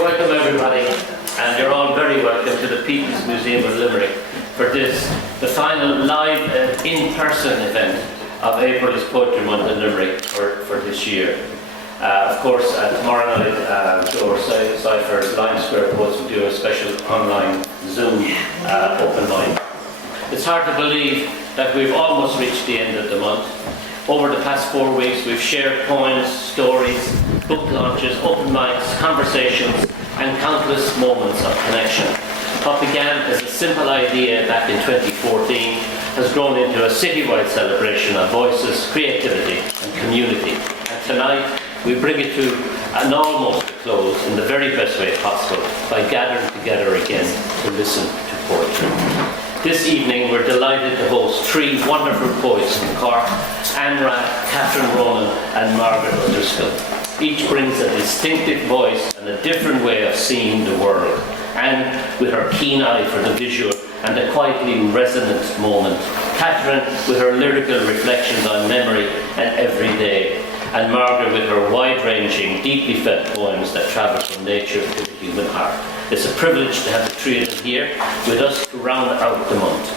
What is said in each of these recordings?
welcome everybody, and you're all very welcome to the People's Museum of Limerick for this, the final live in-person event of April's Poetry Month in Limerick for this year. Of course, tomorrow night, Joe Cypher's Lime Square Poets will do a special online Zoom open mic. It's hard to believe that we've almost reached the end of the month. Over the past 4 weeks, we've shared poems, stories, book launches, open mics, conversations, and countless moments of connection. What began as a simple idea back in 2014 has grown into a citywide celebration of voices, creativity, and community. And tonight, we bring it to an almost close in the very best way possible by gathering together again to listen to poetry. This evening, we're delighted to host 3 wonderful poets from Cork, Rath, Ronan, and Margaret O'Driscoll. Each brings a distinctive voice and a different way of seeing the world, and with her keen eye for the visual and a quietly resonant moment. Catherine with her lyrical reflections on memory and everyday, and Margaret with her wide-ranging, deeply felt poems that travel from nature to the human heart. It's a privilege to have the 3 of them here with us to round out the month.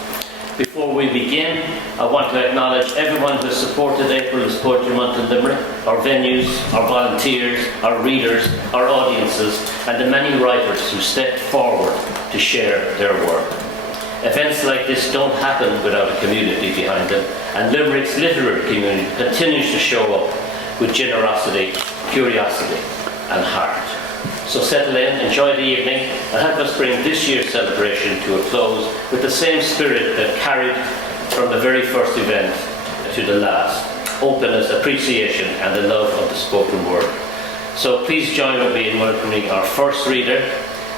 Before we begin, I want to acknowledge everyone who has supported April's Poetry Month in Limerick, our venues, our volunteers, our readers, our audiences, and the many writers who stepped forward to share their work. Events like this don't happen without a community behind them, and Limerick's literary community continues to show up with generosity, curiosity, and heart. So settle in, enjoy the evening, and help us bring this year's celebration to a close with the same spirit that carried from the very first event to the last: openness, appreciation, and the love of the spoken word. So please join with me in welcoming our first reader.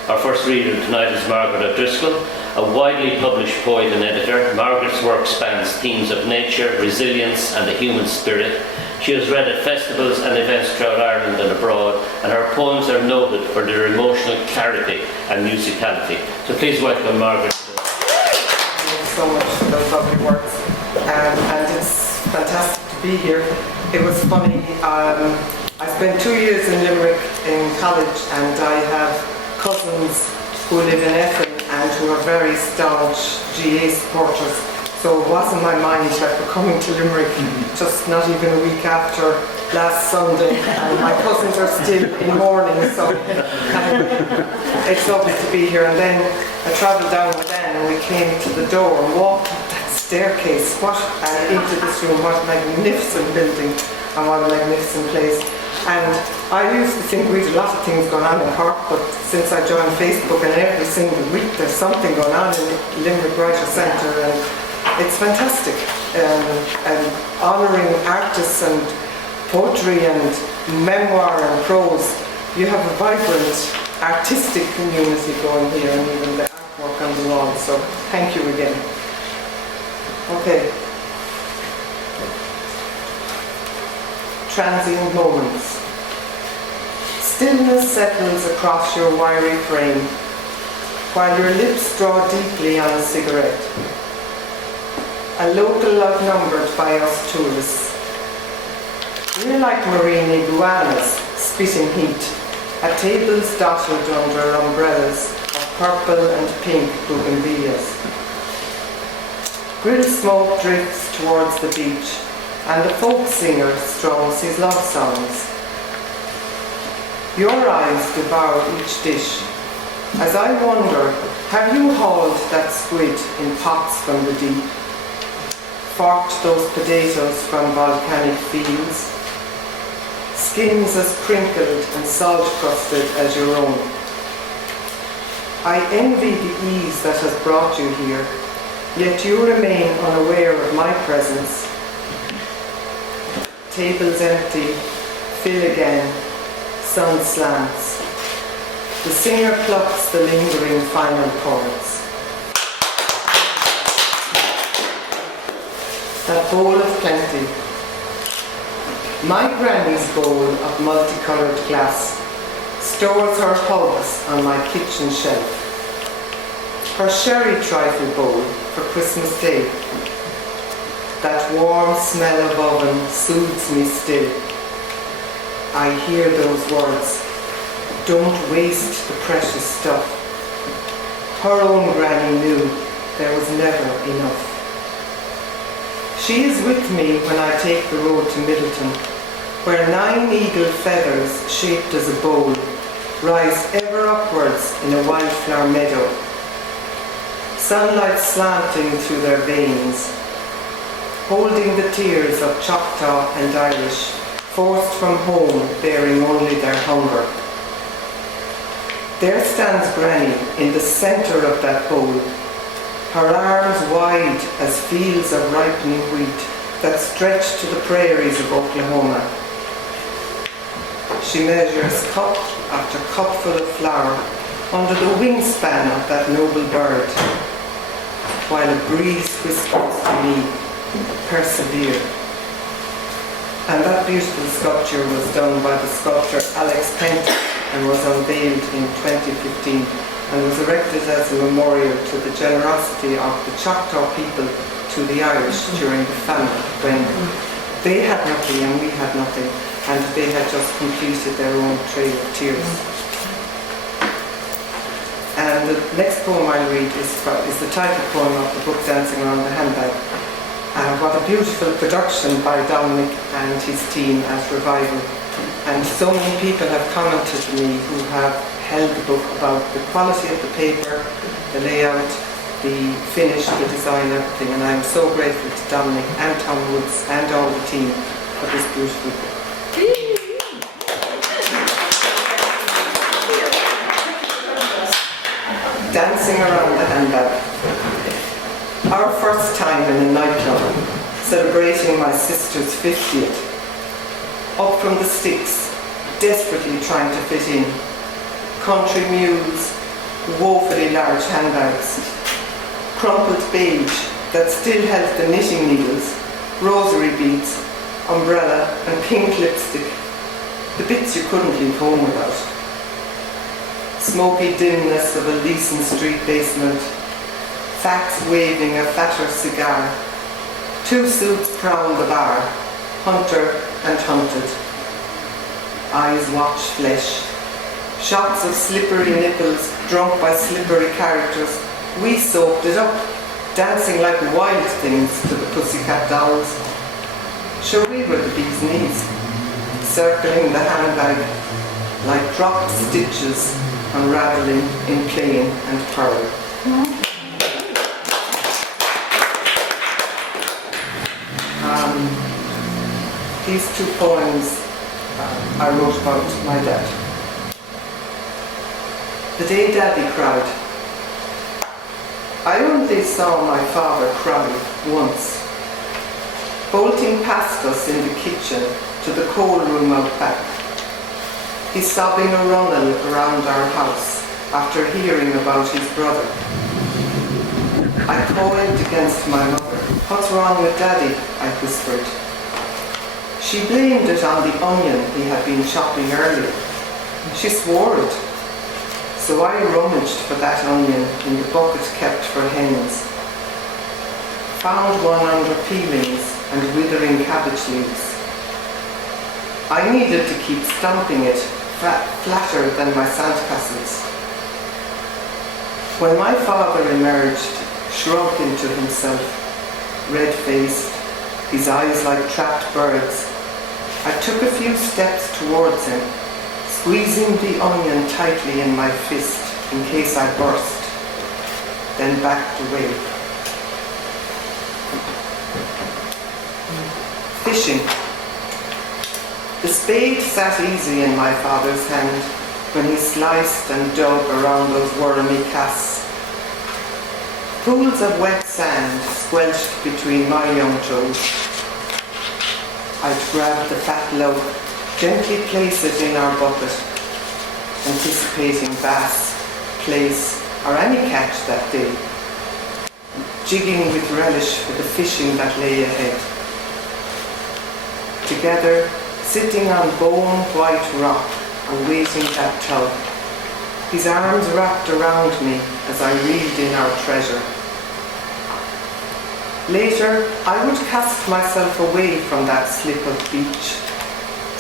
Our first reader tonight is Margaret O'Driscoll, a widely published poet and editor. Margaret's work spans themes of nature, resilience, and the human spirit. She has read at festivals and events throughout Ireland and abroad, and her poems are noted for their emotional clarity and musicality. So please welcome Margaret. Thank you so much for those lovely words. And it's fantastic to be here. It was funny, I spent 2 years in Limerick in college, and I have cousins who live in Effen and who are very staunch GA supporters. So it was in my mind that we're coming to Limerick just not even a week after last Sunday, and my cousins are still in mourning, so it's lovely to be here. And then I travelled down with them, and we came to the door and walked up that staircase and into this room. What a magnificent building and what a magnificent place. And I used to think we had a lot of things going on in Cork, but since I joined Facebook, and every single week there's something going on in the Limerick Writer Centre, and it's fantastic, and honouring artists and poetry and memoir and prose. You have a vibrant artistic community going here, and even the artwork on the wall, so thank you again. Okay. Transient moments. Stillness settles across your wiry frame, while your lips draw deeply on a cigarette. A local outnumbered by us tourists. We're like marine iguanas, spitting heat, at tables dotted under umbrellas of purple and pink bougainvilleas. Grill smoke drifts towards the beach, and the folk singer strums his love songs. Your eyes devour each dish, as I wonder, have you hauled that squid in pots from the deep? Forked those potatoes from volcanic fields, skins as crinkled and salt-crusted as your own. I envy the ease that has brought you here, yet you remain unaware of my presence. Tables empty, fill again, sun slants. The singer plucks the lingering final chords. That bowl of plenty. My granny's bowl of multicoloured glass stores her hugs on my kitchen shelf. Her sherry trifle bowl for Christmas Day. That warm smell of oven soothes me still. I hear those words. don't waste the precious stuff. Her own granny knew there was never enough. She is with me when I take the road to Middleton, where 9 eagle feathers shaped as a bowl rise ever upwards in a wildflower meadow, sunlight slanting through their veins, holding the tears of Choctaw and Irish, forced from home bearing only their hunger. There stands Granny in the centre of that bowl, her arms wide as fields of ripening wheat that stretch to the prairies of Oklahoma. She measures cup after cupful of flour under the wingspan of that noble bird, while a breeze whispers to me, persevere. And that beautiful sculpture was done by the sculptor Alex Penta and was unveiled in 2015 and was erected as a memorial to the generosity of the Choctaw people to the Irish during the famine, when they had nothing and we had nothing, and they had just completed their own Trail of Tears. And the next poem I'll read is the title poem of the book Dancing Around the Handbag. What a beautiful production by Dominic and his team as Revival. And so many people have commented to me who have held the book about the quality of the paper, the layout, the finish, the design, everything. And I'm so grateful to Dominic and Tom Woods and all the team for this beautiful book. Dancing Around the Handbag. Our first time in a nightclub, celebrating my sister's 50th. Up from the sticks, desperately trying to fit in. Country mules, woefully large handbags. Crumpled beige that still held the knitting needles, rosary beads, umbrella and pink lipstick. The bits you couldn't leave home without. Smoky dimness of a Leeson Street basement. Fax waving a fatter cigar. 2 suits prowl the bar, hunter and hunted. Eyes watch flesh. Shots of slippery nipples, drunk by slippery characters. We soaked it up, dancing like wild things to the Pussycat Dolls. Sure, we were the bee's knees, circling the handbag like dropped stitches unraveling in plain and pearl. These 2 poems I wrote about my dad. The day Daddy cried. I only saw my father cry once, bolting past us in the kitchen to the coal room out back. He's sobbing a Ronan around our house after hearing about his brother. I coiled against my mother. What's wrong with Daddy? I whispered. She blamed it on the onion he had been chopping earlier. She swore it. So I rummaged for that onion in the bucket kept for hens. Found one under peelings and withering cabbage leaves. I needed to keep stomping it flatter than my sandcastles. When my father emerged, shrunk into himself, red-faced, his eyes like trapped birds, I took a few steps towards him, squeezing the onion tightly in my fist in case I burst, then backed away. Fishing. The spade sat easy in my father's hand when he sliced and dug around those wormy casts. Pools of wet sand squelched between my young toes. I'd grab the fat loaf, gently place it in our bucket, anticipating bass, plaice, or any catch that day, jigging with relish for the fishing that lay ahead. Together, sitting on bone white rock, awaiting that tug, his arms wrapped around me as I reeled in our treasure. Later, I would cast myself away from that slip of beach,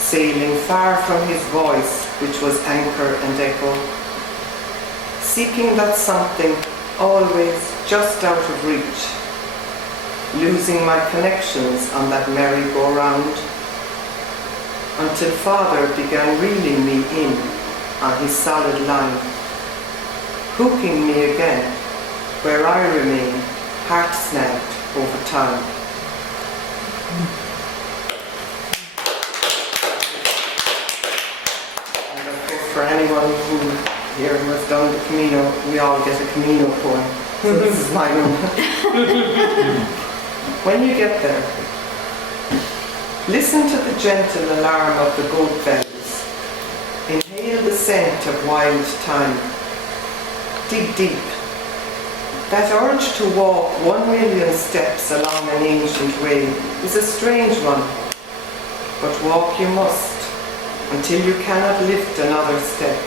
sailing far from his voice, which was anchor and echo, seeking that something always just out of reach, losing my connections on that merry-go-round, until Father began reeling me in on his solid line, hooking me again, where I remain heart-snagged over time. And of course, for anyone who here who has done the Camino, we all get a Camino poem. So this is my one. When you get there, listen to the gentle alarm of the goat bells. Inhale the scent of wild thyme. Dig deep. That urge to walk 1,000,000 steps along an ancient way is a strange one, but walk you must until you cannot lift another step.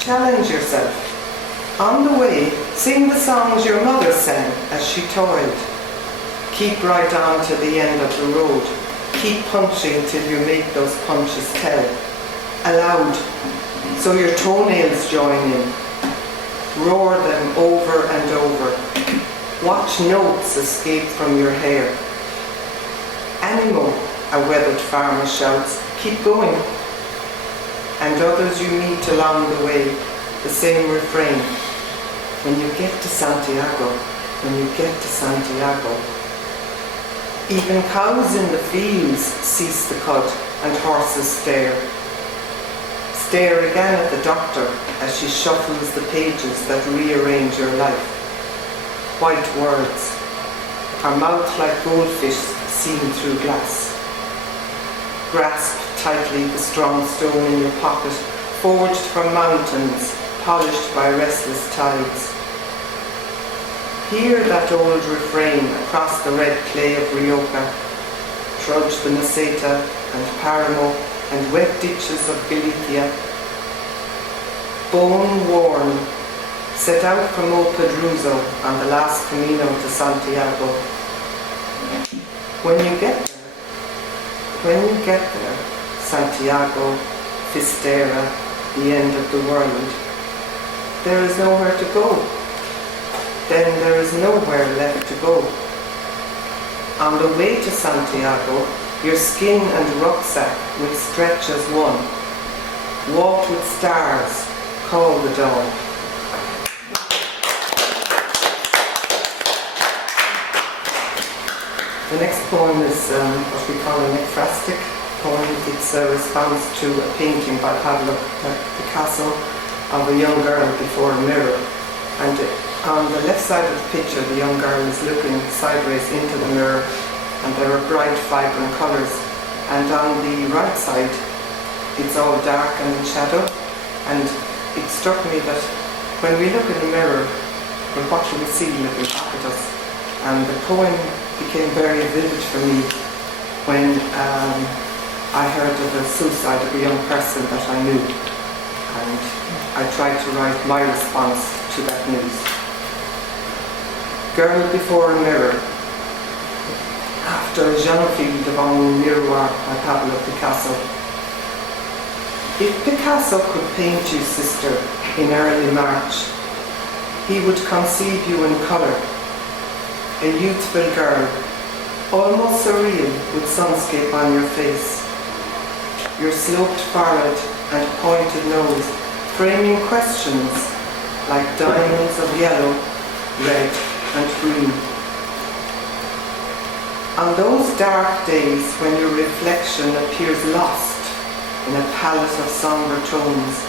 Challenge yourself. On the way, sing the songs your mother sang as she toiled. Keep right on to the end of the road. Keep punching till you make those punches tell. Aloud, so your toenails join in. Roar them over and over. Watch notes escape from your hair. Animo, a weathered farmer shouts, keep going. And others you meet along the way, the same refrain. When you get to Santiago, when you get to Santiago. Even cows in the fields cease the cud and horses stare. Stare again at the doctor as she shuffles the pages that rearrange your life. White words, her mouth like goldfish seen through glass. Grasp tightly the strong stone in your pocket, forged from mountains, polished by restless tides. Hear that old refrain across the red clay of Rioja. Trudge the Meseta and Paramo and wet ditches of Galicia. Bone worn, set out from Opedruzo on the last Camino to Santiago. When you get there, Santiago, Fistera, the end of the world, there is nowhere to go. Then there is nowhere left to go. On the way to Santiago, your skin and rucksack will stretch as one. Walk with stars, call the dawn. The next poem is what we call an ekphrastic poem. It's a response to a painting by Pablo Picasso of a young girl before a mirror. And on the left side of the picture, the young girl is looking sideways into the mirror, and there are bright, vibrant colours. And on the right side, it's all dark and in shadow. And it struck me that when we look in the mirror, well, what do we see looking back at us? And the poem became very vivid for me when I heard of the suicide of a young person that I knew. And I tried to write my response to that news. Girl before a mirror. After Genophile devant un miroir by Pablo Picasso. If Picasso could paint you, sister, in early March, he would conceive you in colour. A youthful girl, almost surreal with sunscape on your face. Your sloped forehead and pointed nose framing questions like diamonds of yellow, red and green. On those dark days when your reflection appears lost in a palette of somber tones,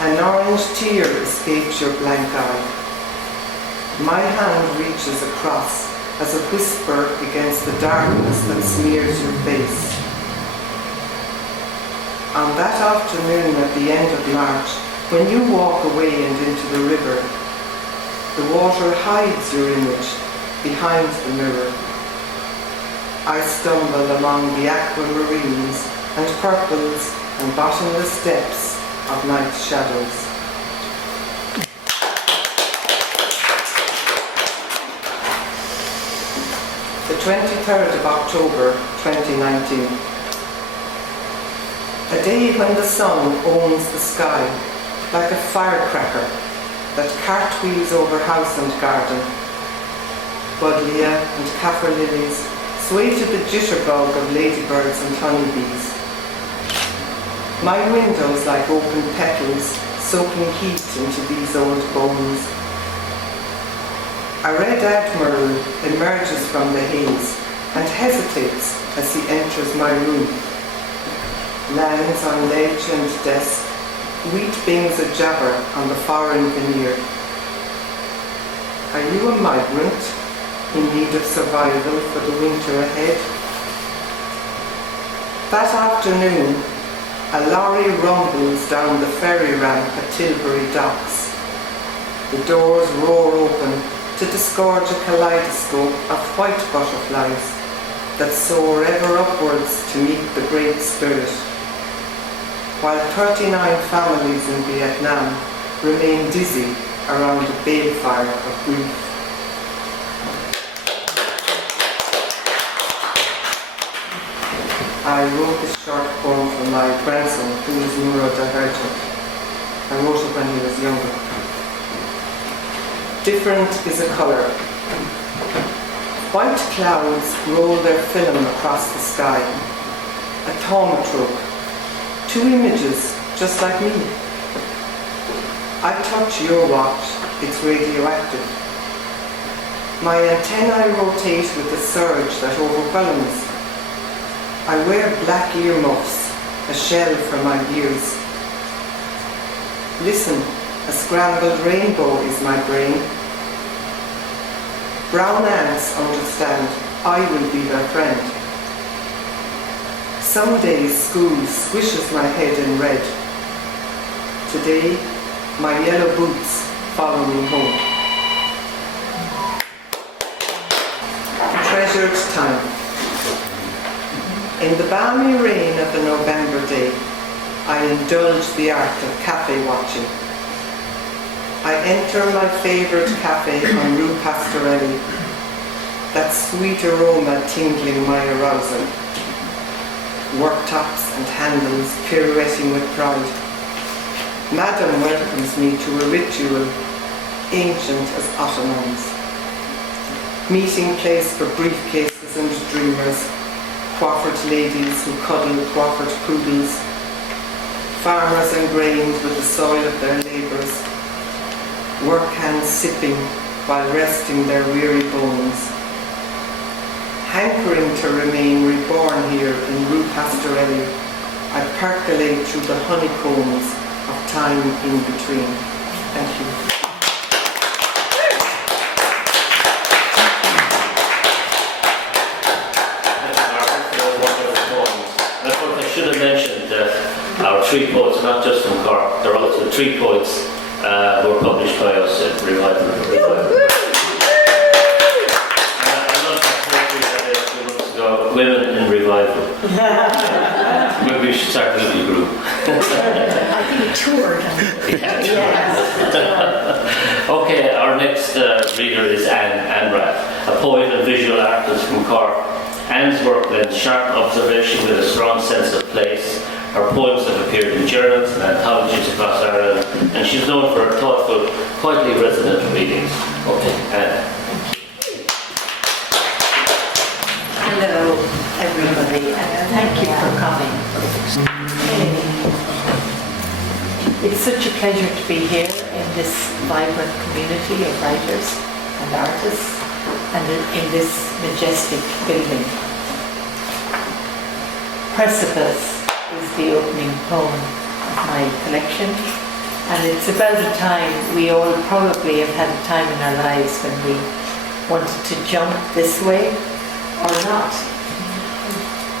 an orange tear escapes your blank eye. My hand reaches across as a whisper against the darkness that smears your face. On that afternoon at the end of March, when you walk away and into the river, the water hides your image behind the mirror. I stumble among the aquamarines and purples and bottomless depths of night shadows. The 23rd of October 2019. A day when the sun owns the sky like a firecracker that cartwheels over house and garden. Buddleia and kaffir lilies sway to the jitterbug of ladybirds and honeybees. My windows like open petals soaking heat into these old bones. A red admiral emerges from the haze and hesitates as he enters my room. Lands on ledge and desk, wheat bings a jabber on the foreign veneer. Are you a migrant in need of survival for the winter ahead? That afternoon, a lorry rumbles down the ferry ramp at Tilbury Docks. The doors roar open to disgorge a kaleidoscope of white butterflies that soar ever upwards to meet the Great Spirit, while 39 families in Vietnam remain dizzy around a balefire of grief. I wrote this short poem for my grandson, who is neurodivergent. I wrote it when he was younger. Different is a colour. White clouds roll their film across the sky. A thaumatrope. 2 images, just like me. I touch your watch, it's radioactive. My antennae rotate with a surge that overwhelms. I wear black earmuffs, a shell for my ears. Listen, a scrambled rainbow is my brain. Brown ants understand, I will be their friend. Some days school squishes my head in red. Today, my yellow boots follow me home. Treasured time. In the balmy rain of a November day, I indulge the art of cafe watching. I enter my favourite cafe on Rue Pastorelli, that sweet aroma tingling my arousal. Worktops and handles pirouetting with pride. Madam welcomes me to a ritual ancient as Ottomans. Meeting place for briefcases and dreamers, coiffured ladies who cuddle coiffured poodles, farmers ingrained with the soil of their labours, work hands sipping while resting their weary bones. Hankering to remain reborn here in Rue Pastorelli, I percolate through the honeycombs of time in between. Thank you. Our 3 poets, not just from Cork, they're also 3 poets were published by us at Revival. I love that poetry that I did a few months ago, Women in Revival. Maybe we should start a little group. I think toured. Okay, our next reader is Anne Rath, a poet and visual artist from Cork. Anne's work blends sharp observation with a strong sense of place. Her poems have appeared in journals and anthologies across Ireland, and she's known for her thoughtful, quietly resonant readings. Okay, Anne. Hello, everybody, and thank you for coming. It's such a pleasure to be here in this vibrant community of writers and artists, and in this majestic building. Precipice is the opening poem of my collection, and it's about a time we all probably have had a time in our lives when we wanted to jump this way or not,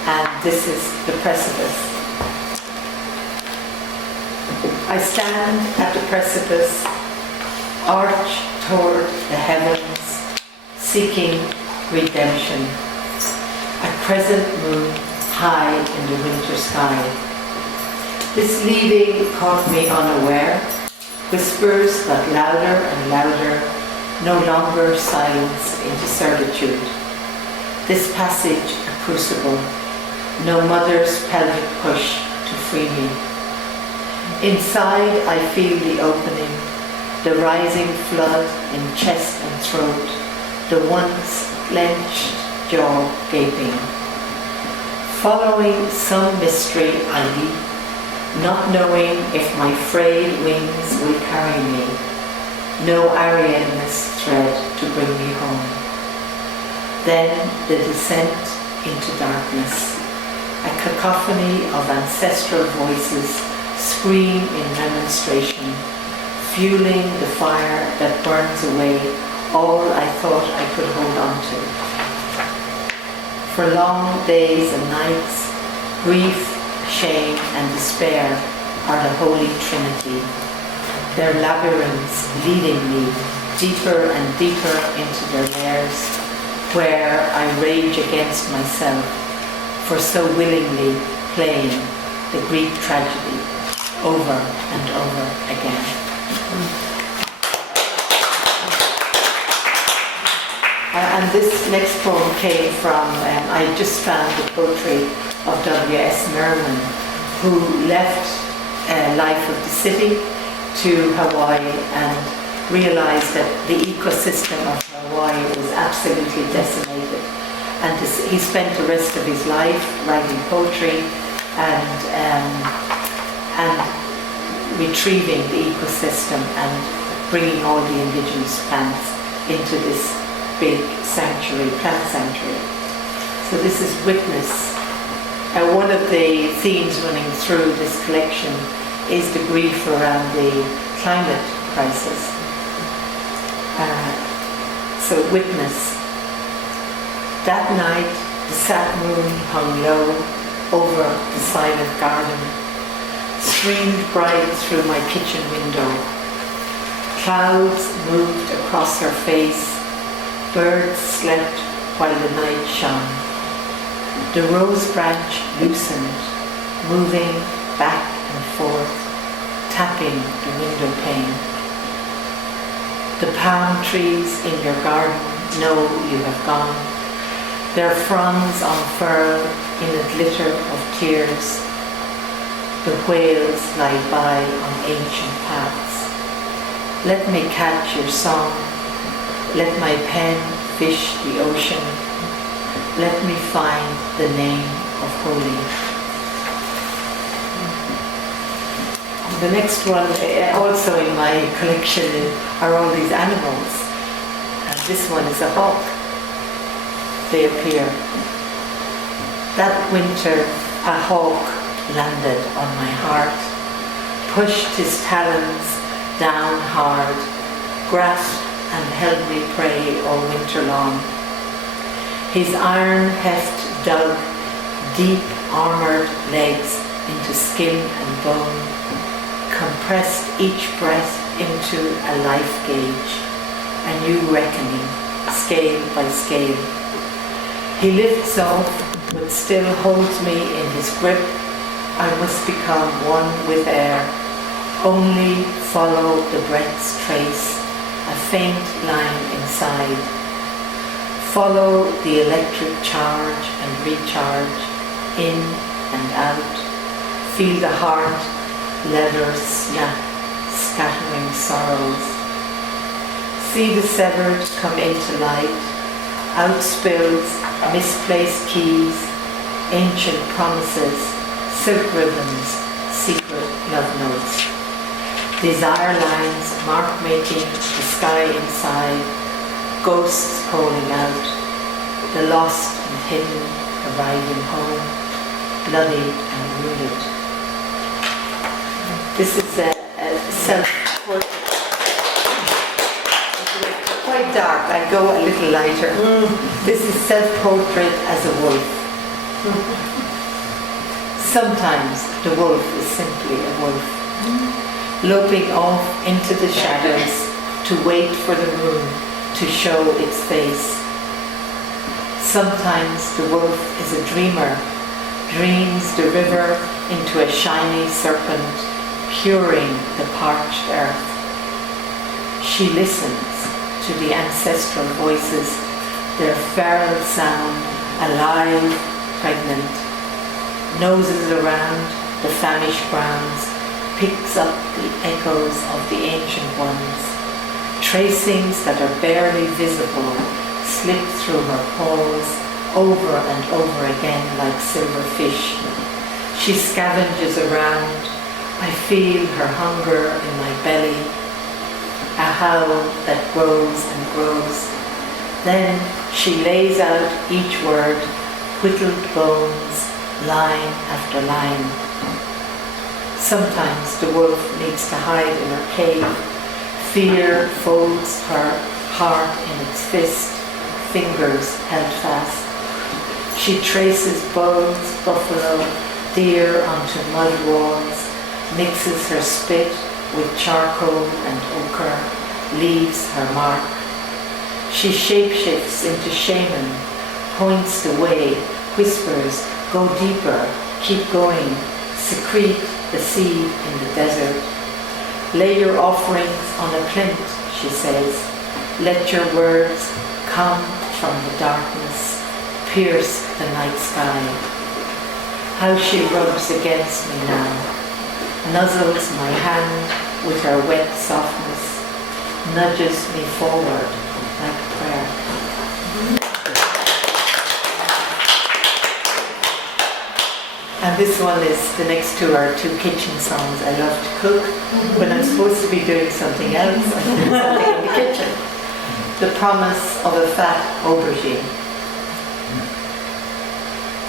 and this is the precipice. I stand at the precipice, arch toward the heavens, seeking redemption, a crescent moon high in the winter sky. This leaving caught me unaware. Whispers got louder and louder, no longer silenced into certitude. This passage a crucible, no mother's pelvic push to free me. Inside I feel the opening, the rising flood in chest and throat, the once clenched jaw gaping. Following some mystery I leap, not knowing if my frayed wings will carry me. No Ariadne's thread to bring me home. Then the descent into darkness, a cacophony of ancestral voices scream in remonstration, fueling the fire that burns away all I thought I could hold on to. For long days and nights, grief, shame and despair are the Holy Trinity, their labyrinths leading me deeper and deeper into their lairs, where I rage against myself for so willingly playing the Greek tragedy over and over again. And this next poem came from, I just found the poetry of W.S. Merwin, who left life of the city to Hawaii and realized that the ecosystem of Hawaii was absolutely decimated. And he spent the rest of his life writing poetry and retrieving the ecosystem and bringing all the indigenous plants into this big sanctuary, plant sanctuary. So this is Witness. One of the themes running through this collection is the grief around the climate crisis. So Witness. That night, the sat moon hung low over the silent garden, streamed bright through my kitchen window. Clouds moved across her face, birds slept while the night shone. The rose branch loosened, moving back and forth, tapping the window pane. The palm trees in your garden know you have gone. Their fronds unfurl in a glitter of tears. The whales lie by on ancient paths. Let me catch your song. Let my pen fish the ocean. Let me find the name of holy. The next one, also in my collection, are all these animals. And this one is a hawk. They appear. That winter, a hawk landed on my heart, pushed his talons down hard, grasped and held me prey all winter long. His iron heft dug deep armored legs into skin and bone, compressed each breath into a life gauge, a new reckoning, scale by scale. He lifts off, but still holds me in his grip. I must become one with air, only follow the breath's trace, a faint line inside. Follow the electric charge and recharge, in and out. Feel the heart, leather snap, scattering sorrows. See the severed come into light, out spills misplaced keys, ancient promises, silk ribbons, secret love notes. Desire lines, mark making, the sky inside, ghosts calling out, the lost and hidden arriving home, bloody and wounded. This is a self-portrait. Quite dark, I go a little lighter. This is self-portrait as a wolf. Sometimes the wolf is simply a wolf, loping off into the shadows to wait for the moon to show its face. Sometimes the wolf is a dreamer, dreams the river into a shiny serpent, curing the parched earth. She listens to the ancestral voices, their feral sound alive, pregnant, noses around the famished grounds, picks up the echoes of the ancient ones. Tracings that are barely visible slip through her paws over and over again like silver fish. She scavenges around. I feel her hunger in my belly, a howl that grows and grows. Then she lays out each word, whittled bones, line after line. Sometimes the wolf needs to hide in her cave. Fear folds her heart in its fist, fingers held fast. She traces bulls, buffalo, deer onto mud walls, mixes her spit with charcoal and ochre, leaves her mark. She shapeshifts into shaman, points the way, whispers, go deeper, keep going, secrete the seed in the desert. Lay your offerings on a plinth, she says. Let your words come from the darkness, pierce the night sky. How she rubs against me now, nuzzles my hand with her wet softness, nudges me forward like prayer. And this one is, the next two are two kitchen songs. I love to cook. When I'm supposed to be doing something else, I do something in the kitchen. The promise of a fat aubergine.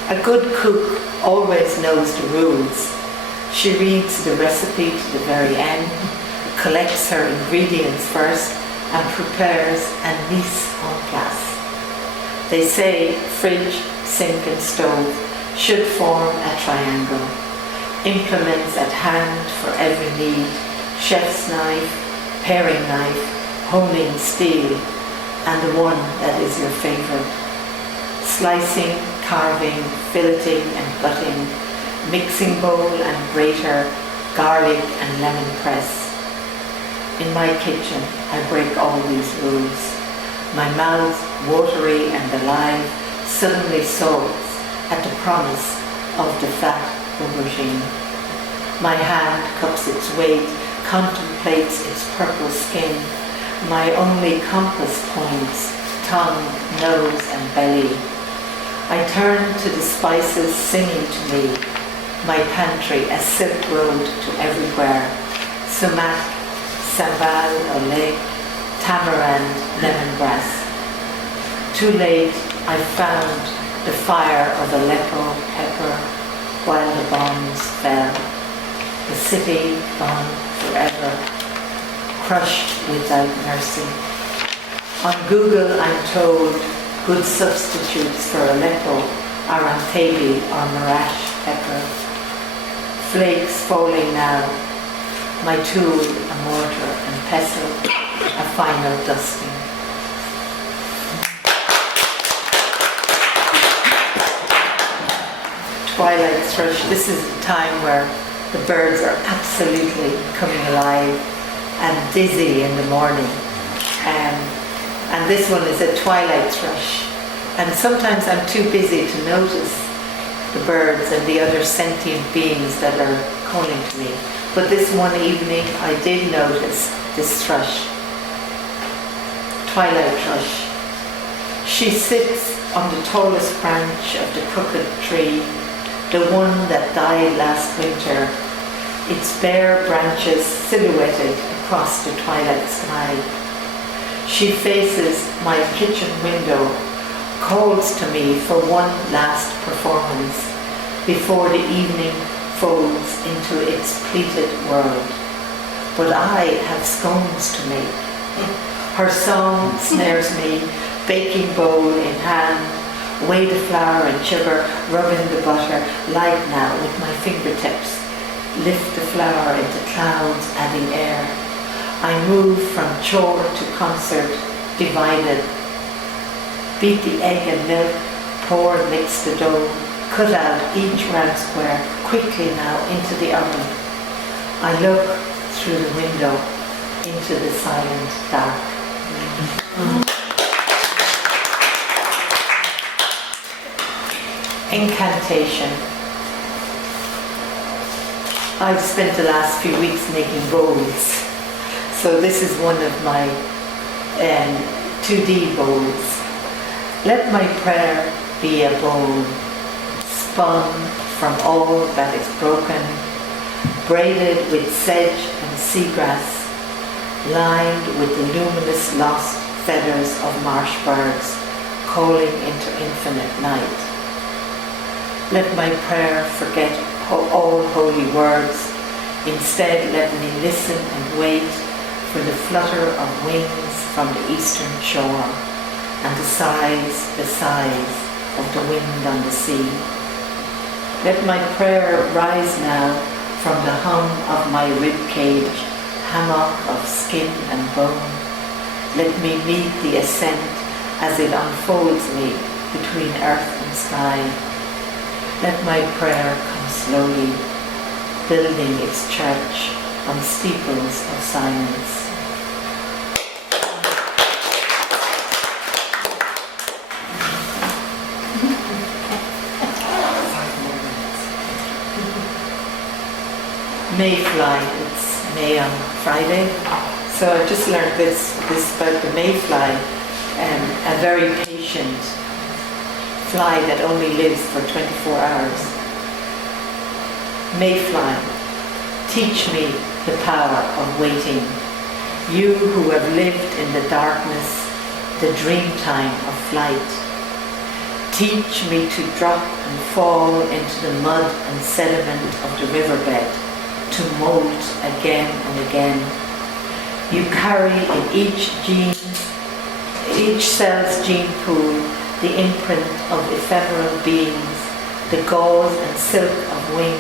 A good cook always knows the rules. She reads the recipe to the very end, collects her ingredients first, and prepares a mise en place. They say fridge, sink and stove should form a triangle. Implements at hand for every need, chef's knife, paring knife, honing steel, and the one that is your favorite. Slicing, carving, filleting and gutting, mixing bowl and grater, garlic and lemon press. In my kitchen, I break all these rules. My mouth, watery and alive, suddenly soars at the promise of the fat aubergine. My hand cups its weight, contemplates its purple skin. My only compass points, tongue, nose and belly. I turn to the spices singing to me. My pantry, a silk road to everywhere. Sumac, sambal, oleg, tamarind, lemongrass. Too late, I found the fire of Aleppo pepper while the bombs fell. The city gone forever, crushed without mercy. On Google, I'm told good substitutes for Aleppo are Antabi or Marash pepper. Flakes falling now, my tool a mortar and pestle, a final dusting. Twilight thrush, this is the time where the birds are absolutely coming alive and dizzy in the morning. And this one is a twilight thrush. And sometimes I'm too busy to notice the birds and the other sentient beings that are calling to me. But this one evening I did notice this thrush. Twilight thrush. She sits on the tallest branch of the crooked tree, the one that died last winter, its bare branches silhouetted across the twilight sky. She faces my kitchen window, calls to me for one last performance before the evening folds into its pleated world. But I have scones to make. Her song snares me, baking bowl in hand, weigh the flour and sugar, rub in the butter, light now with my fingertips, lift the flour into clouds, adding air. I move from chore to concert, divided. Beat the egg and milk, pour and mix the dough, cut out each round square, quickly now into the oven. I look through the window into the silent dark. Incantation. I've spent the last few weeks making bowls. So this is one of my 2D bowls. Let my prayer be a bowl, spun from all that is broken, braided with sedge and seagrass, lined with the luminous lost feathers of marsh birds calling into infinite night. Let my prayer forget all holy words. Instead, let me listen and wait for the flutter of wings from the eastern shore and the sighs of the wind on the sea. Let my prayer rise now from the hum of my rib cage, hammock of skin and bone. Let me meet the ascent as it unfolds me between earth and sky. Let my prayer come slowly, building its church on steeples of silence. Mayfly, it's May on Friday. So I just learned this about the mayfly, a very patient fly that only lives for 24 hours. Mayfly, teach me the power of waiting. You who have lived in the darkness, the dream time of flight. Teach me to drop and fall into the mud and sediment of the riverbed, to molt again and again. You carry in each cell's gene pool, the imprint of ephemeral beings, the gauze and silk of wing,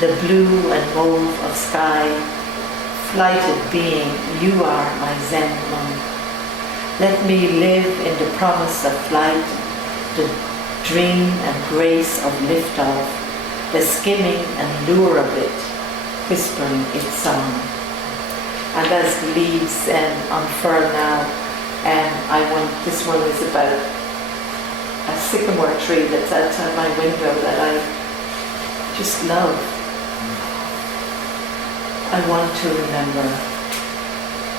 the blue and mauve of sky. Flighted being, you are my Zen monk. Let me live in the promise of flight, the dream and grace of liftoff, the skimming and lure of it, whispering its song. And as the leaves unfurl now, this one is about a sycamore tree that's outside my window that I just love. I want to remember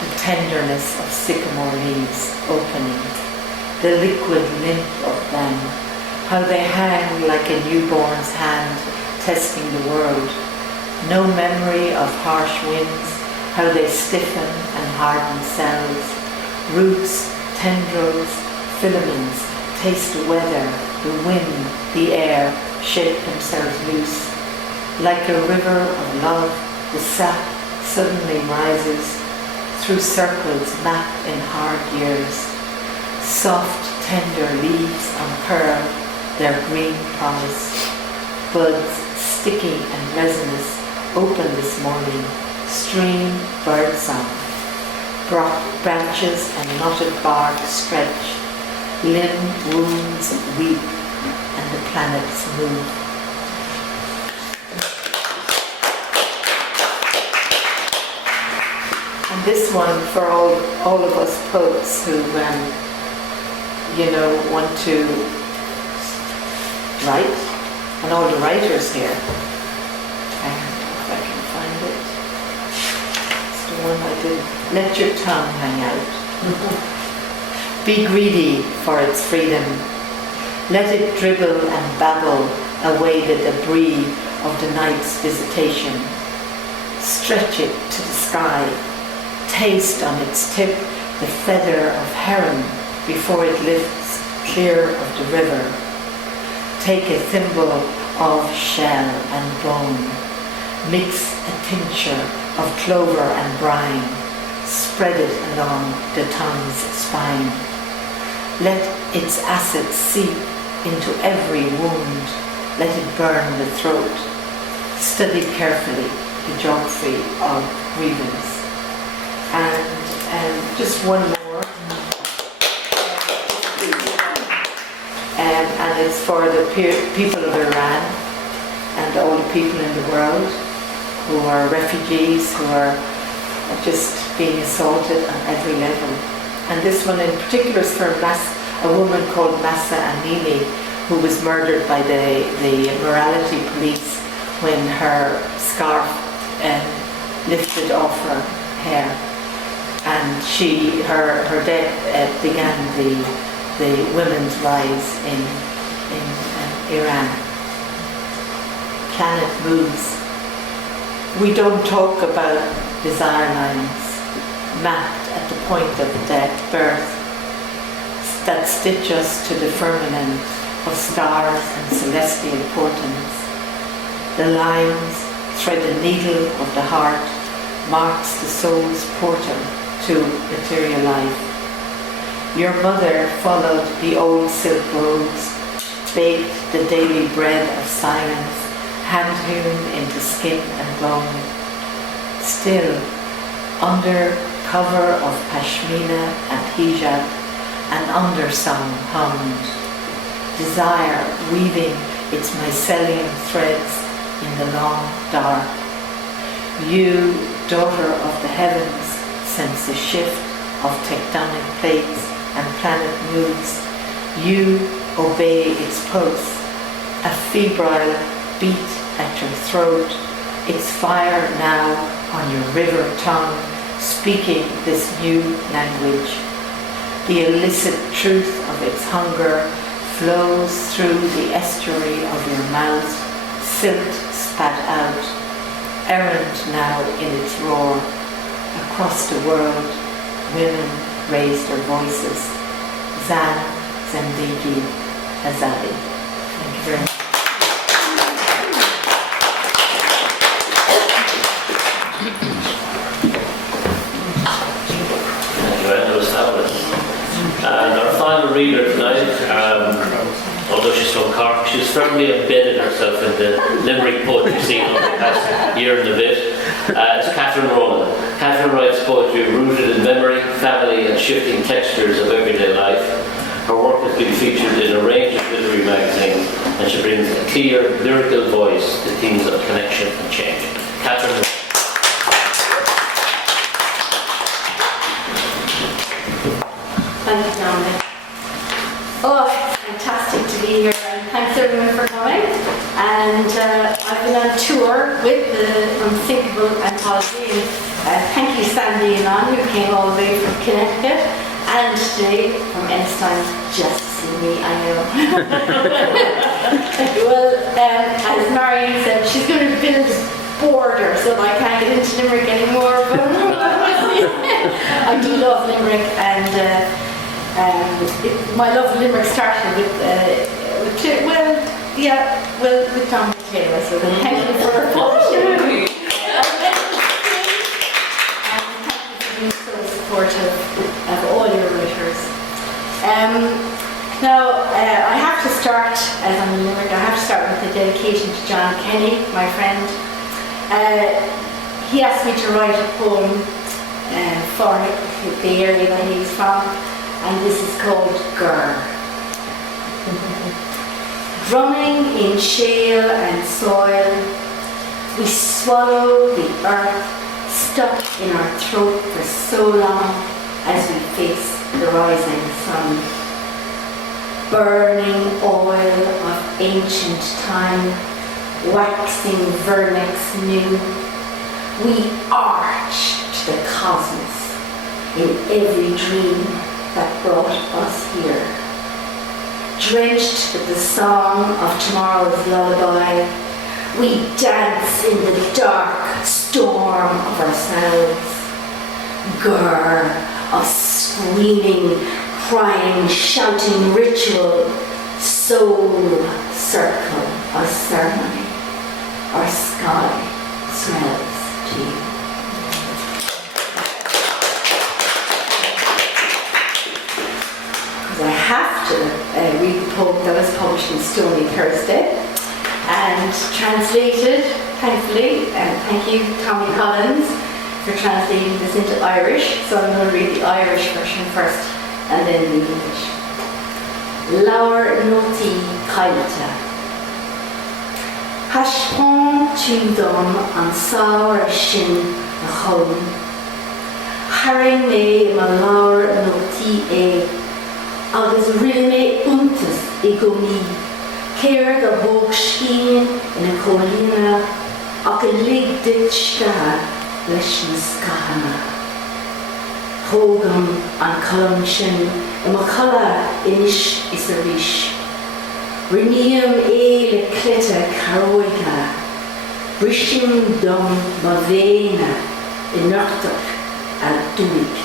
the tenderness of sycamore leaves opening, the liquid lymph of them, how they hang like a newborn's hand testing the world. No memory of harsh winds, how they stiffen and harden cells. Roots, tendrils, filaments taste the weather, the wind, the air, shake themselves loose. Like a river of love, the sap suddenly rises through circles mapped in hard years. Soft, tender leaves uncurl their green promise. Buds, sticky and resinous, open this morning, stream birdsong. Branches and knotted bark stretch, limb wounds weep, and the planets move. And this one for all of us poets who, want to write, and all the writers here. If I can find it. It's the one I did. Let your tongue hang out. Be greedy for its freedom. Let it dribble and babble away the debris of the night's visitation. Stretch it to the sky. Taste on its tip the feather of heron before it lifts clear of the river. Take a thimble of shell and bone. Mix a tincture of clover and brine. Spread it along the tongue's spine. Let its acid seep into every wound. Let it burn the throat. Study carefully the geography of grievance. And just one more. And it's for the people of Iran and all the people in the world who are refugees, who are just being assaulted on every level. And this one in particular is for a woman called Massa Amini, who was murdered by the morality police when her scarf lifted off her hair. And her death began the women's rise in Iran. Planet moves. We don't talk about desire lines mapped at the point of birth that stitch us to the firmament of stars and celestial portents. The lines thread the needle of the heart, marks the soul's portal to material life. Your mother followed the old silk roads, baked the daily bread of silence, hand-hewn into skin and bone. Still, under cover of pashmina and hijab, an undersong hummed. Desire weaving its mycelium threads in the long dark. You, daughter of the heavens, sense a shift of tectonic plates and planet moves. You obey its pulse, a febrile beat at your throat, its fire now on your river tongue, speaking this new language. The illicit truth of its hunger flows through the estuary of your mouth, silt spat out, errant now in its roar. Across the world, women raise their voices. Zan, Zendigi, Azadi. Thank you very much. And our final reader tonight, although she's from Cork, she's firmly embedded herself in the Limerick poetry scene over the past year and a bit. It's Catherine Ronan. Catherine writes poetry rooted in memory, family and shifting textures of everyday life. Her work has been featured in a range of literary magazines, and she brings a clear, lyrical voice to themes of connection and change. Catherine Ronan. Thank you, Dominic. Oh, it's fantastic to be here, and thanks everyone for coming. And I've been on tour with the Unthinkable Anthology, and thank you Sandy and Ann, who came all the way from Connecticut, and today from Enstein, just to see me, I know. Well, as Marion said, she's going to build a border so that I can't get into Limerick anymore. But I do love Limerick, and my love of Limerick started with Dominic Taylor, so thank you for publishing. And thank you for being so supportive of all your writers. Now, I have to start, as I'm in Limerick, I have to start with the dedication to John Kenny, my friend. He asked me to write a poem for the area that he's from, and this is called Gur. Drumming in shale and soil, we swallow the earth stuck in our throat for so long as we face the rising sun. Burning oil of ancient time, waxing vernix new, we arch to the cosmos in every dream that brought us here. Drenched with the song of tomorrow's lullaby, we dance in the dark storm of ourselves. Gur of screaming, crying, shouting ritual, soul circle of ceremony. Our sky smells to you. I have to read the poem that was published in Stony Thursday and translated, thankfully, and thank you Tommy Collins for translating this into Irish. So I'm going to read the Irish version first and then the English. Laur noti kailta Hashpon tudom an saur shin a home Haring me ma laur noti agus rime untas I go mi Here the hoog skin in a colina, ach a lig dit ska, leis na scahana. Hógam an colm sin, a macala inis is a rish. Riniam le clita caroiga, brishim dom mavena, in noctach al duig.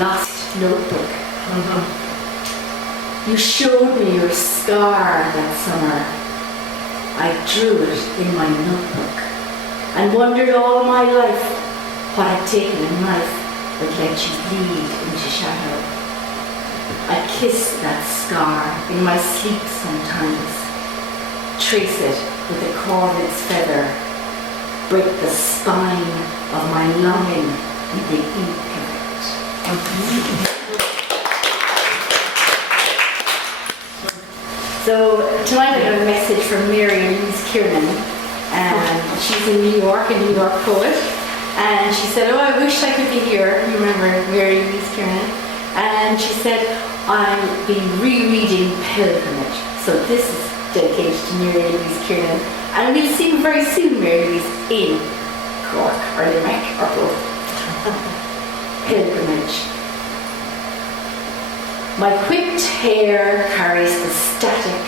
Lost notebook. You showed me your scar that summer. I drew it in my notebook and wondered all my life what I'd taken a knife that let you bleed into shadow. I kiss that scar in my sleep sometimes, trace it with a corvid's feather, break the spine of my longing with the ink of it. So tonight I got a message from Mary Louise Kiernan, and she's in New York, a New York poet, and she said, oh, I wish I could be here. You remember Mary Louise Kiernan? And she said, I'll be rereading Pilgrimage. So this is dedicated to Mary Louise Kiernan, and we'll see you very soon, Mary Louise, in Cork or Limerick or both. Pilgrimage. My whipped hair carries the static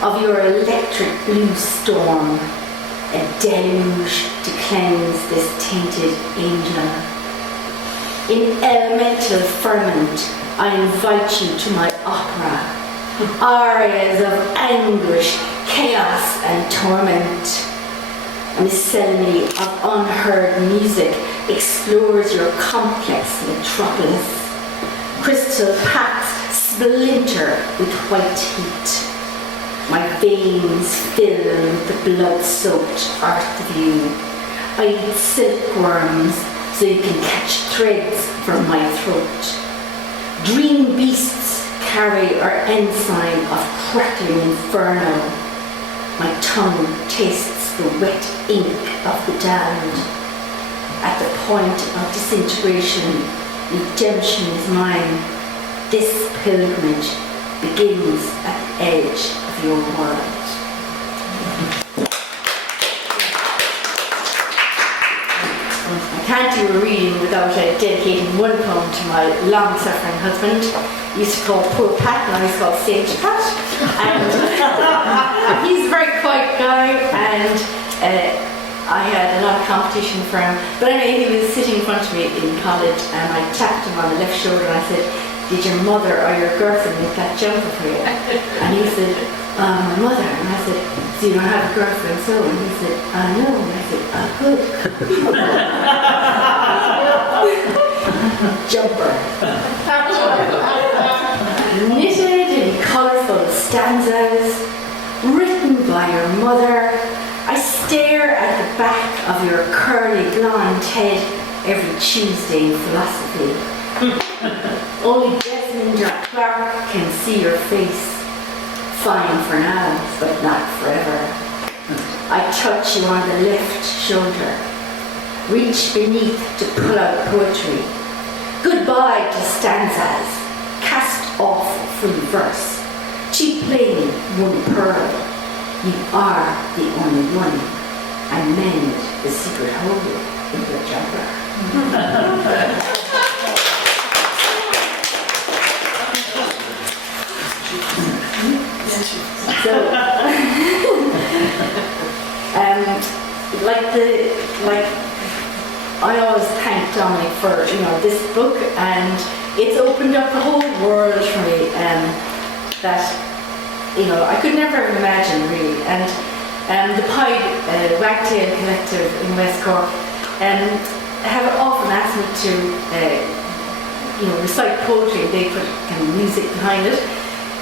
of your electric blue storm, a deluge to cleanse this tainted angel. In elemental ferment, I invite you to my opera, arias of anguish, chaos and torment. A miscellany of unheard music explores your complex metropolis. Crystal paths splinter with white heat. My veins fill with the blood-soaked earth view. I eat silkworms so you can catch threads from my throat. Dream beasts carry our ensign of crackling inferno. My tongue tastes the wet ink of the damned. At the point of disintegration, redemption is mine. This pilgrimage begins at the edge of your world. I can't do a reading without dedicating one poem to my long-suffering husband. He used to call Poor Pat, now he's called Sage Pat. And he's a very quiet guy, and I had a lot of competition for him. But anyway, he was sitting in front of me in college, and I tapped him on the left shoulder and I said, did your mother or your girlfriend make that jumper for you? And he said, my mother. And I said, so you don't have a girlfriend, so? And he said, no. And I said, good. Jumper. Knitted in colourful stanzas, written by your mother. I stare at the back of your curly blonde head every Tuesday in philosophy. Only Desmond or Clark can see your face. Fine for now, but not forever. I touch you on the left shoulder. Reach beneath to pull out poetry. Goodbye to stanzas. Cast off free verse. Cheap plain, one pearl. You are the only one. I mend the secret hole in your jumper. So, I always thank Dominic for this book, and it's opened up the whole world for me. That I could never have imagined really. And the Pied Wagtail Collective in West Cork have often asked me to recite poetry. They put kind of music behind it.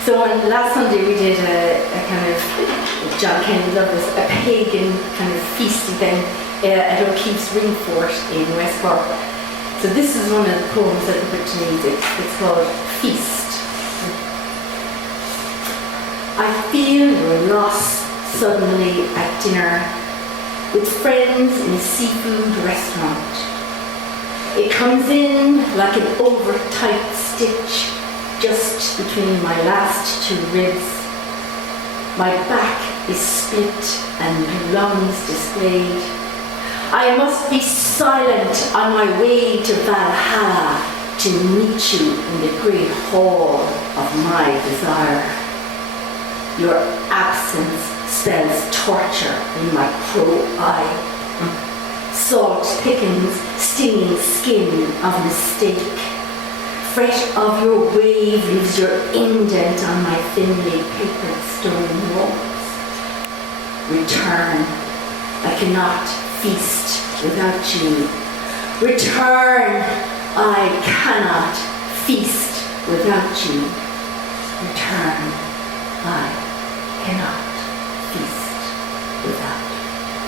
So on last Sunday we did a kind of, John Kennedy loved this, a pagan kind of feasty thing at O'Keefe's Ring Fort in West Cork. So this is one of the poems that they put to music. It's called Feast. I feel your loss suddenly at dinner with friends in a seafood restaurant. It comes in like an over-tight stitch just between my last two ribs. My back is split and lungs displayed. I must be silent on my way to Valhalla to meet you in the great hall of my desire. Your absence spells torture in my crow eye. Salt pickings, stinging skin of mistake. Fret of your wave leaves your indent on my thinly papered stone walls. Return, I cannot feast without you. Return, I cannot feast without you. Return, I cannot feast without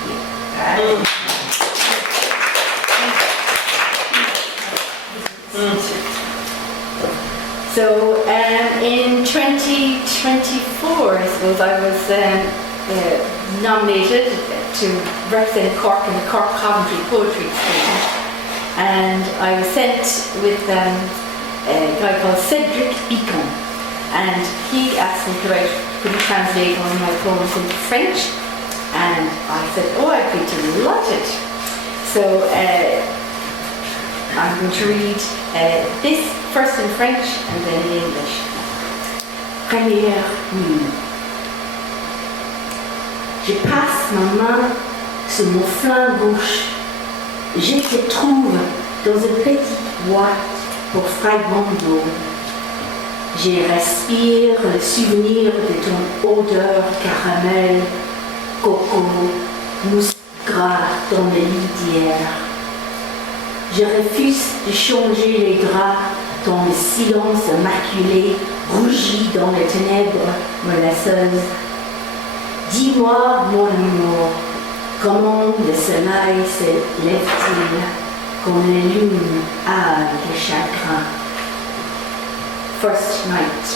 you. So in 2024, I suppose, I was nominated to represent Cork in the Cork Coventry Poetry Exchange, and I was sent with a guy called Cedric Beacon, and he asked me could he translate one of my poems into French, and I said, oh, I'd be delighted. So I'm going to read this first in French and then in English. Première nuit. Je passe ma main sur mon flanc gauche. Je te trouve dans une petite boîte pour fragments d'eau. Je respire le souvenir de ton odeur caramel, coco, mousse gras dans le lit d'hier. Je refuse de changer les draps dans le silence maculé, rougi dans les ténèbres mollasseuses. Dis-moi, mon amour, comment le soleil se lève-t-il quand la lune a le chagrin? First night.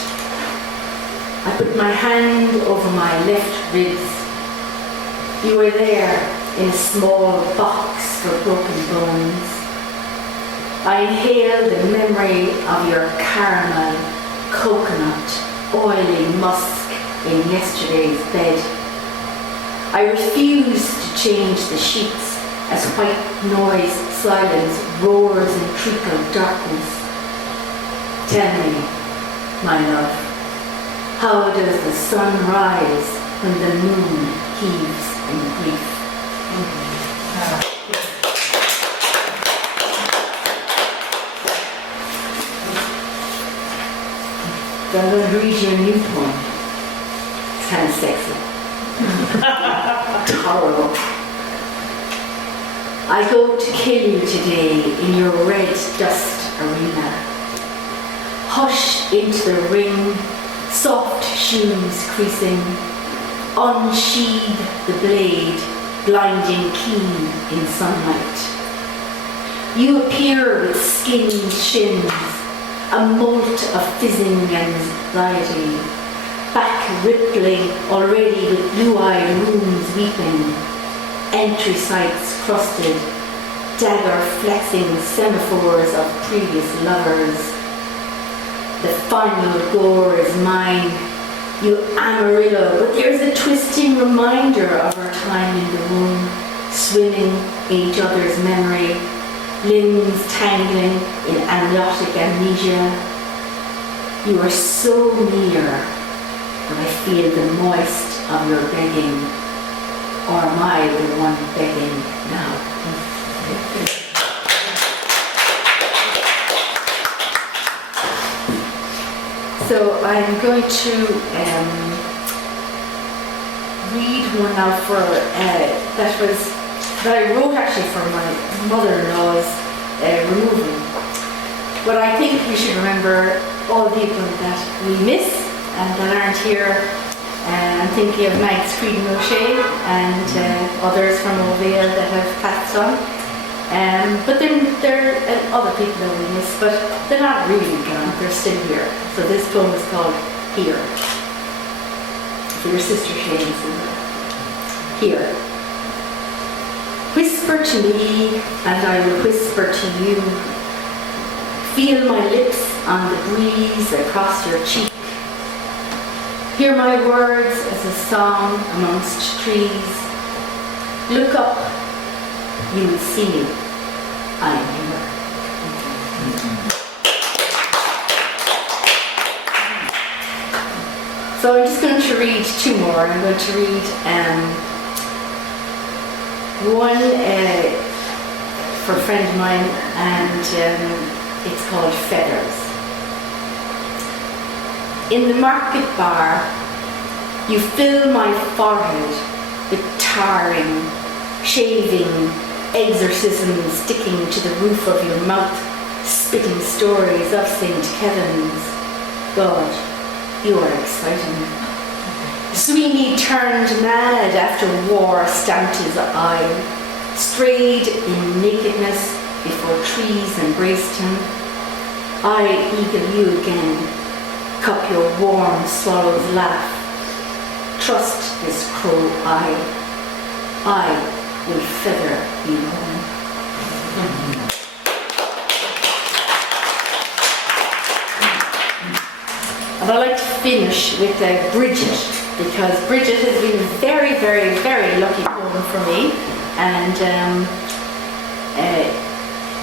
I put my hand over my left ribs. You were there in a small box for broken bones. I inhale the memory of your caramel, coconut, oily musk in yesterday's bed. I refuse to change the sheets as white noise silence roars in treacle darkness. Tell me, my love, how does the sun rise when the moon heaves in grief? So I'm going to read you a new poem. It's kind of sexy. Horrible. I go to kill you today in your red dust arena. Hush into the ring, soft shoes creasing. Unsheathe the blade, blinding keen in sunlight. You appear with skinned shins, a moult of fizzing anxiety, back rippling already with blue-eyed moons weeping, entry sites crusted, dagger flexing semaphores of previous lovers. The final gore is mine, you Amarillo, but there's a twisting reminder of our time in the womb, swimming in each other's memory, limbs tangling in amniotic amnesia. You are so near that I feel the moist of your begging, or am I the one begging now? So I'm going to read one now that I wrote actually for my mother-in-law's removal. But I think we should remember all the people that we miss and that aren't here. I'm thinking of Mags Creed O'Shea and others from Ovale that have passed on. But then there are other people that we miss, but they're not really gone, they're still here. So this poem is called Here. For your sister Shane. Here. Whisper to me, and I will whisper to you. Feel my lips on the breeze across your cheek. Hear my words as a song amongst trees. Look up, you will see me. I am here. So I'm just going to read two more. I'm going to read one for a friend of mine, and it's called Feathers. In the market bar, you fill my forehead with tarring, shaving, exorcism sticking to the roof of your mouth, spitting stories of St. Kevin's. God, you are exciting. Sweeney turned mad after war stamped his eye, strayed in nakedness before trees embraced him. I eagle you again, cup your warm swallow's laugh. Trust this crow eye, I will feather you home. And I'd like to finish with Bridget, because Bridget has been a very, very, very lucky poem for me. And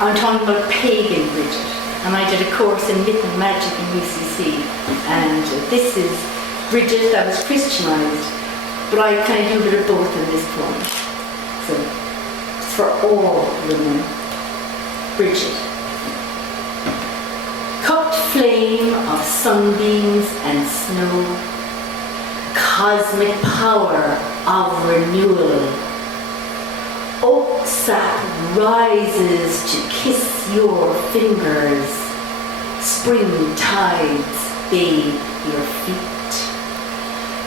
I'm talking about pagan Bridget. And I did a course in myth and magic in UCC. And this is Bridget that was Christianized. But I kind of do a bit of both in this poem. So it's for all women. Bridget. Cupped flame of sunbeams and snow, cosmic power of renewal. Oak sap rises to kiss your fingers. Spring tides bathe your feet.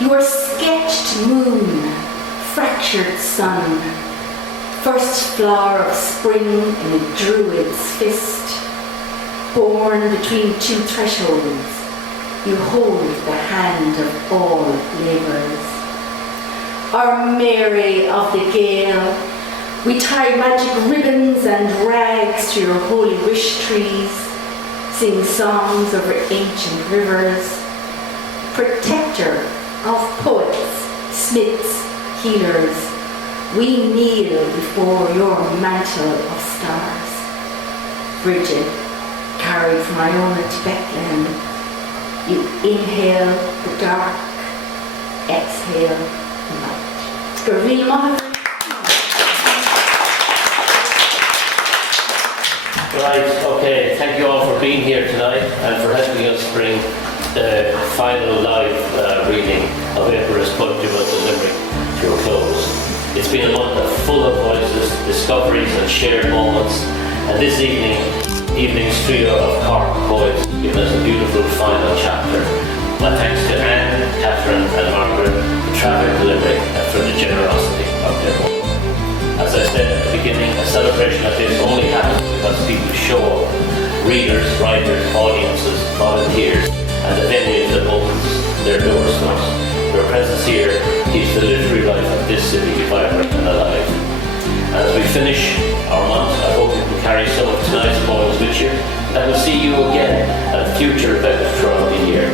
Your sketched moon, fractured sun, first flower of spring in a druid's fist. Born between two thresholds, you hold the hand of all labourers. Our Mary of the Gale, we tie magic ribbons and rags to your holy wish trees, sing songs over ancient rivers. Protector of poets, smiths, healers, we kneel before your mantle of stars. Bridget, carried from Iona to Bethlehem, you inhale the dark, exhale the light. Gurveen Mahavir. Right, okay, thank you all for being here tonight and for helping us bring the final live reading of April's Poetry Month in Limerick to a close. It's been a month full of voices, discoveries and shared moments, and this evening's trio of Cork poets given us a beautiful final chapter. My thanks to Anne, Catherine and Margaret for travelling to Limerick and for the generosity of their home. As I said at the beginning, a celebration like this only happens because people show up. Readers, writers, audiences, volunteers, and the venue that opens their doors to us. Your presence here keeps the literary life of this city vibrant and alive. As we finish our month, I hope you can carry some of tonight's poems with you, and we'll see you again at future events throughout the year.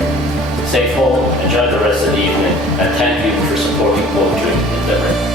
Safe home, enjoy the rest of the evening, and thank you for supporting poetry in Limerick.